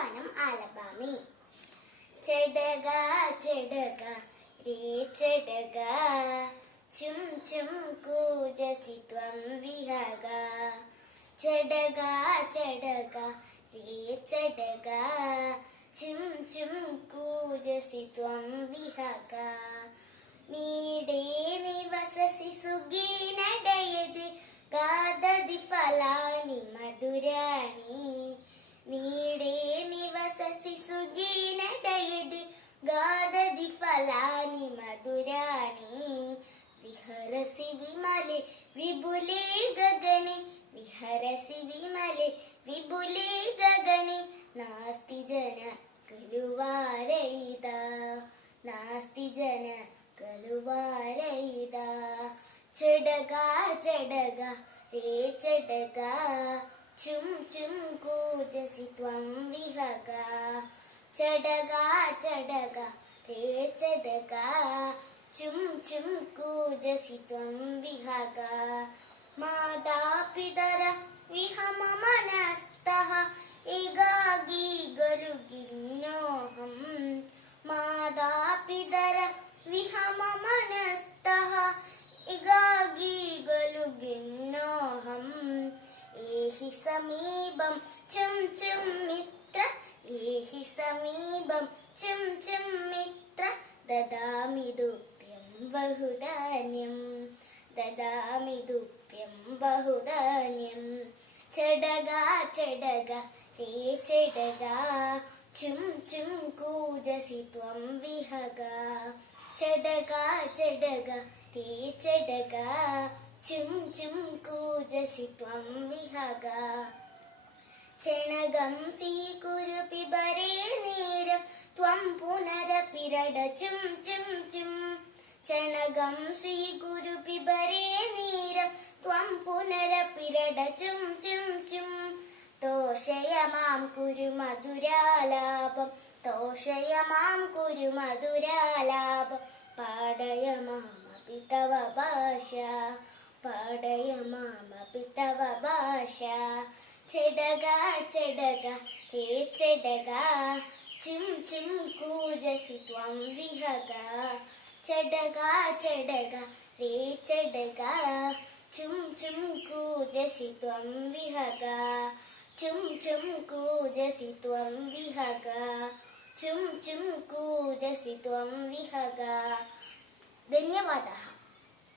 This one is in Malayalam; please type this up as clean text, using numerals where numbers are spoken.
ഗാനം ആലപാമി. ചെടക ചെടക രേ ചെടക ചും ചും കൂജസി ത്വം വിഹഗ. ചെടക ചെടക രേ ചെടക ചും ചും കൂജസി ത്വം വിഹഗ. നീടേ നിവസസി സുഖീ നടയതി ഗാദതി ഫലാനി മധുരാണി. നീടേ നിവസസി സുഖീ നടയതി ഗാദതി ഫലാനി മധുരാണി. വിഹരസി വിമലെ വിപുലേ ഗഗനെ വിഹരസി വിമലെ വിപുലേ ഗഗനെ. നാസ്തി ജന കലുവാരയിത നാസ്തി ജന കലുവാരയിത. ചെടക ചെടക രേ ചെടക ചും ചും കൂജസി ത്വം വിഹഗ. ചെടക ചെടക രേ ചെടക ചും ചും കൂജസി ത്വം വിഹഗ. മാതാപിതര വിഹമ മനസ്തഃ ഏകാകീ ഗരുഗിന്നോഹം. മാതാപിതര വിഹമ മനസ്തഃ ഏകാകീ ഗലുഗിന്നോഹം. ഏഹി സമീപം ചും ചും മിത്ര ഏഹി സമീപം ചും ചും മിത്ര. ദദാമി ദുഭ്യം ബഹുധാന്യം ദദാമി ദുഭ്യം ബഹുധാന്യം. ചെടക ചെടക രേ ചെടക ചും ചും കൂജസി ത്വം വിഹഗ. ചെടക ചെടക രേ ചെടക ചും ചും കൂജസി ത്വം വിഹഗ. ചെണകം സ്വീകുരു പിബരേ നേരം ത്വം പുനരപിരട ചും ചും ചും. ചെണകം സ്വീകുരു പിബരേ നേരം ത്വം പുനരപിരട ചും ചും ചും. തോഷയ മാം കുരു മധുരാലാപം തോഷയ മാം കുരു മധുരാലാപം. പാടയ മാമപി തവ ഭാഷ പാടയ മാമപി തവ ഭാഷ. ചെടക ചെടക രേ ചെടക ചും ചും കൂജസി ത്വം വിഹഗ. ചെടക ചെടക രേ ചെടക ചും ചും കൂജസി ത്വം വിഹഗ. ചും ചും കൂജസി ത്വം വിഹഗ. ചും ചും കൂജസി ത്വം വിഹഗ. ധന്യവാദः.